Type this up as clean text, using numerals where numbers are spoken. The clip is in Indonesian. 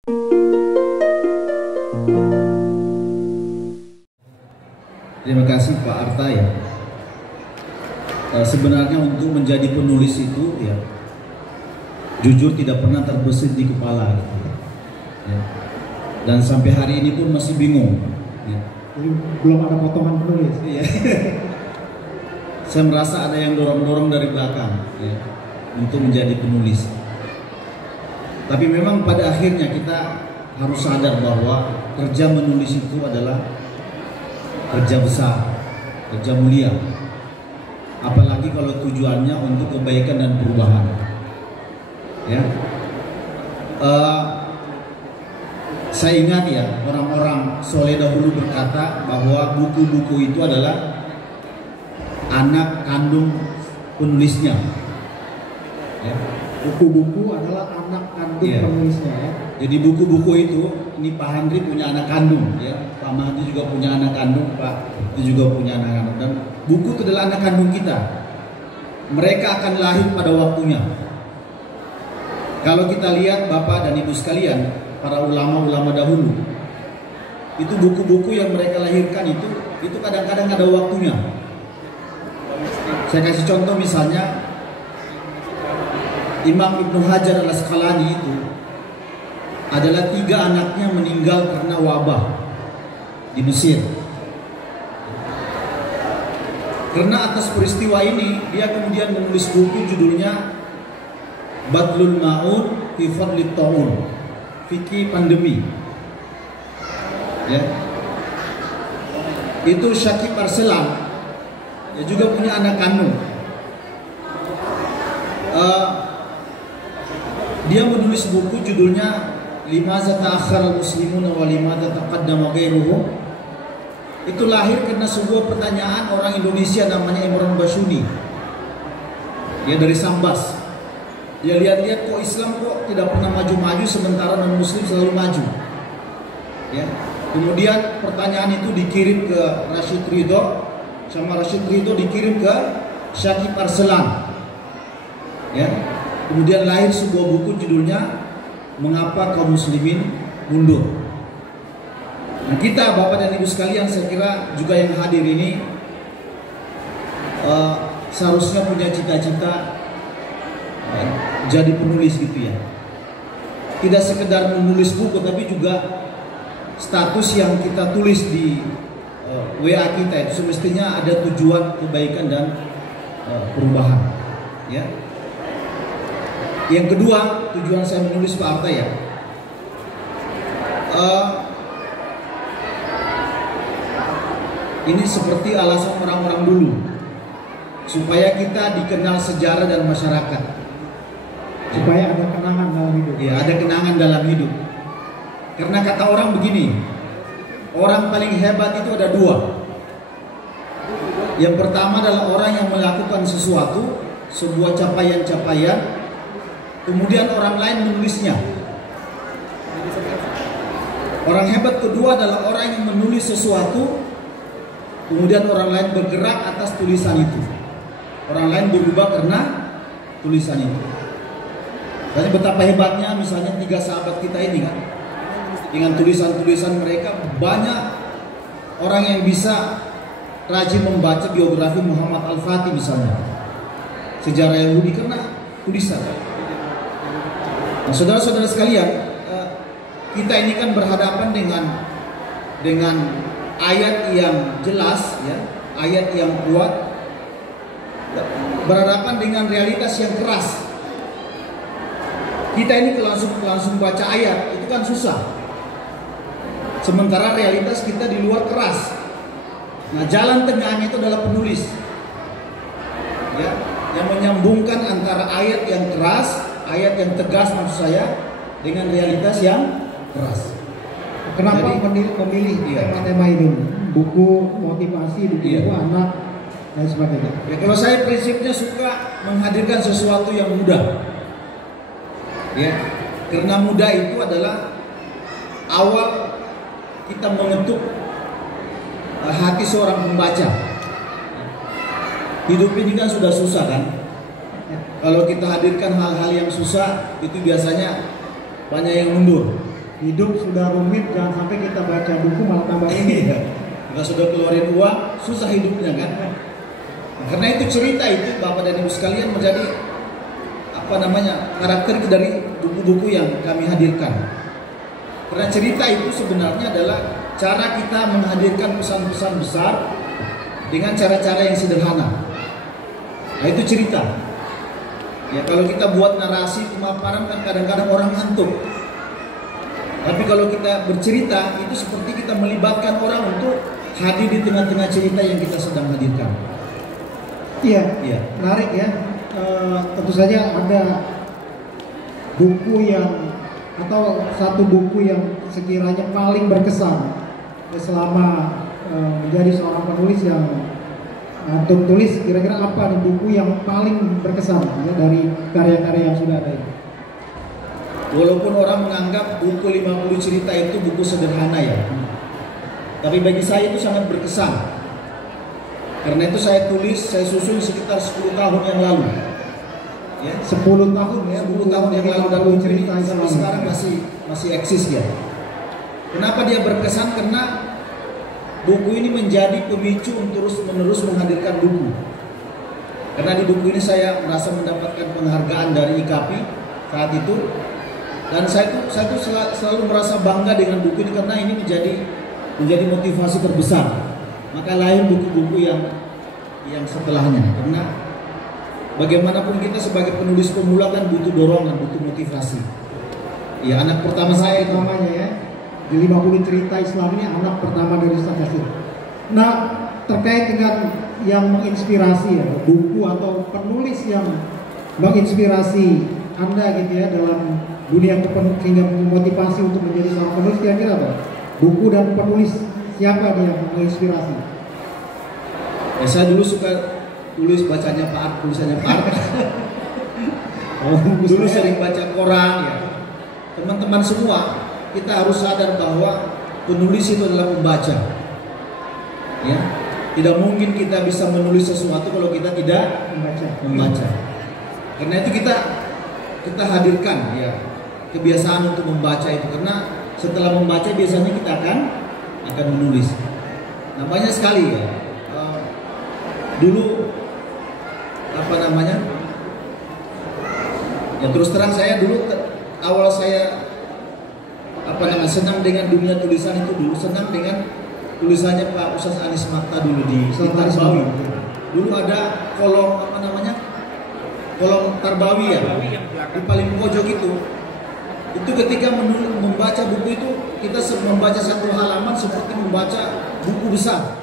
Terima kasih Pak Arta ya. Sebenarnya untuk menjadi penulis itu ya, jujur tidak pernah terbesit di kepala gitu, ya. Dan sampai hari ini pun masih bingung. Ya. Jadi belum ada potongan penulis. Iya. Saya merasa ada yang dorong-dorong dari belakang ya, untuk menjadi penulis. Tapi memang pada akhirnya kita harus sadar bahwa kerja menulis itu adalah kerja besar, kerja mulia. Apalagi kalau tujuannya untuk kebaikan dan perubahan. Ya, saya ingat ya, orang-orang soleh dahulu berkata bahwa buku-buku itu adalah anak kandung penulisnya. Ya. Buku-buku adalah anak kandung penulisnya ya. Jadi buku-buku itu, ini Pak Handri punya anak kandung, ya. Pak Mahdi juga punya anak kandung, Pak itu juga punya anak kandung. Dan buku itu adalah anak kandung kita. Mereka akan lahir pada waktunya. Kalau kita lihat Bapak dan Ibu sekalian, para ulama-ulama dahulu, itu buku-buku yang mereka lahirkan itu kadang-kadang ada waktunya. Saya kasih contoh misalnya, Imam Ibnu Hajar al-Asqalani itu adalah 3 anaknya meninggal karena wabah di Mesir. Karena atas peristiwa ini dia kemudian menulis buku judulnya Badlul Ma'un fi Fadlit Ta'un, fikih pandemi. Ya. Itu Syakib Arselam, dia juga punya anak kandung. Dia menulis buku judulnya Limaza ta'akhkhara al-muslimuna wa limaza taqaddama ghairuhum. Itu lahir karena sebuah pertanyaan orang Indonesia namanya Imran Bashuni. Dia dari Sambas. Dia lihat-lihat kok Islam kok tidak pernah maju-maju sementara non-muslim selalu maju. Ya. Kemudian pertanyaan itu dikirim ke Rashid Ridho, sama Rashid Ridho dikirim ke Syakib Arselam. Ya. Kemudian lahir sebuah buku judulnya Mengapa Kaum Muslimin Mundur. Nah, kita Bapak dan Ibu sekalian, saya kira juga yang hadir ini seharusnya punya cita-cita jadi penulis gitu ya. Tidak sekedar menulis buku, tapi juga status yang kita tulis di WA kita itu semestinya ada tujuan kebaikan dan perubahan. Ya. Yang kedua, tujuan saya menulis Pak Arta ya, ini seperti alasan orang-orang dulu supaya kita dikenal sejarah dan masyarakat, supaya ada kenangan dalam hidup. Ya, ada kenangan dalam hidup. Karena kata orang begini, orang paling hebat itu ada 2. Yang pertama adalah orang yang melakukan sesuatu, sebuah capaian-capaian, kemudian orang lain menulisnya. Orang hebat kedua adalah orang yang menulis sesuatu, kemudian orang lain bergerak atas tulisan itu. Orang lain berubah karena tulisan itu. Jadi betapa hebatnya misalnya 3 sahabat kita ini kan, dengan tulisan-tulisan mereka banyak orang yang bisa rajin membaca biografi Muhammad Al-Fatih misalnya, sejarah Yahudi karena tulisan. Nah, saudara-saudara sekalian, kita ini kan berhadapan dengan ayat yang jelas, ya, ayat yang kuat, berhadapan dengan realitas yang keras. Kita ini langsung baca ayat itu kan susah. Sementara realitas kita di luar keras. Nah, jalan tengahnya itu adalah penulis, ya, yang menyambungkan antara ayat yang keras, ayat yang tegas maksud saya, dengan realitas yang keras. Kenapa memilih tema-tema itu? Buku motivasi, buku anak dan sebagainya. Ya, kalau saya prinsipnya suka menghadirkan sesuatu yang mudah. Ya, karena mudah itu adalah awal kita mengetuk hati seorang pembaca. Hidup ini kan sudah susah kan. Kalau kita hadirkan hal-hal yang susah, itu biasanya banyak yang mundur. Hidup sudah rumit, jangan sampai kita baca buku malah tambah ini. Kita sudah keluarin uang, susah hidupnya kan. Nah, karena itu cerita itu Bapak dan Ibu sekalian menjadi karakter dari buku-buku yang kami hadirkan. Karena cerita itu sebenarnya adalah cara kita menghadirkan pesan-pesan besar dengan cara-cara yang sederhana. Nah itu cerita. Ya kalau kita buat narasi pemaparan kan kadang-kadang orang ngantuk. Tapi kalau kita bercerita itu seperti kita melibatkan orang untuk hadir di tengah-tengah cerita yang kita sedang hadirkan. Iya, menarik ya. Tentu saja ada buku yang atau satu buku yang sekiranya paling berkesan selama menjadi seorang penulis yang untuk tulis, kira-kira apa nih buku yang paling berkesan ya dari karya-karya yang sudah ada ini? Walaupun orang menganggap buku 50 cerita itu buku sederhana ya, tapi bagi saya itu sangat berkesan. Karena itu saya tulis, saya susun sekitar 10 tahun yang lalu. Ya, 10 tahun ya, 10 tahun yang lalu dan buku ini sampai sekarang masih eksis ya. Kenapa dia berkesan? Karena buku ini menjadi pemicu untuk terus-menerus menghadirkan buku. Karena di buku ini saya merasa mendapatkan penghargaan dari IKAPI saat itu. Dan saya tuh selalu merasa bangga dengan buku ini karena ini menjadi motivasi terbesar. Maka lahir buku-buku yang setelahnya. Karena bagaimanapun kita sebagai penulis pemula kan butuh dorongan, butuh motivasi. Ya anak pertama saya itu namanya ya. Di 50 cerita Islam ini anak pertama dari Ustaz Yasir. Nah terkait dengan yang menginspirasi ya, buku atau penulis yang menginspirasi Anda gitu ya dalam dunia hingga memotivasi untuk menjadi seorang penulis, kira-kira apa? Buku dan penulis siapa dia yang menginspirasi? Ya, saya dulu suka tulis bacanya Pak Art, tulisannya Pak Art. Dulu sering baca koran ya. Teman-teman semua, kita harus sadar bahwa penulis itu adalah pembaca. Ya, tidak mungkin kita bisa menulis sesuatu kalau kita tidak membaca. Karena itu kita hadirkan ya kebiasaan untuk membaca itu, karena setelah membaca biasanya kita akan menulis. Nah banyak sekali ya. Dulu ya terus terang saya dulu awal saya senang dengan dunia tulisan itu dulu, senang dengan tulisannya Pak Ustaz Anies Makta dulu di Tarbawi. Dulu ada kolom kolom Tarbawi ya, di paling pojok itu ketika membaca buku itu kita membaca satu halaman seperti membaca buku besar.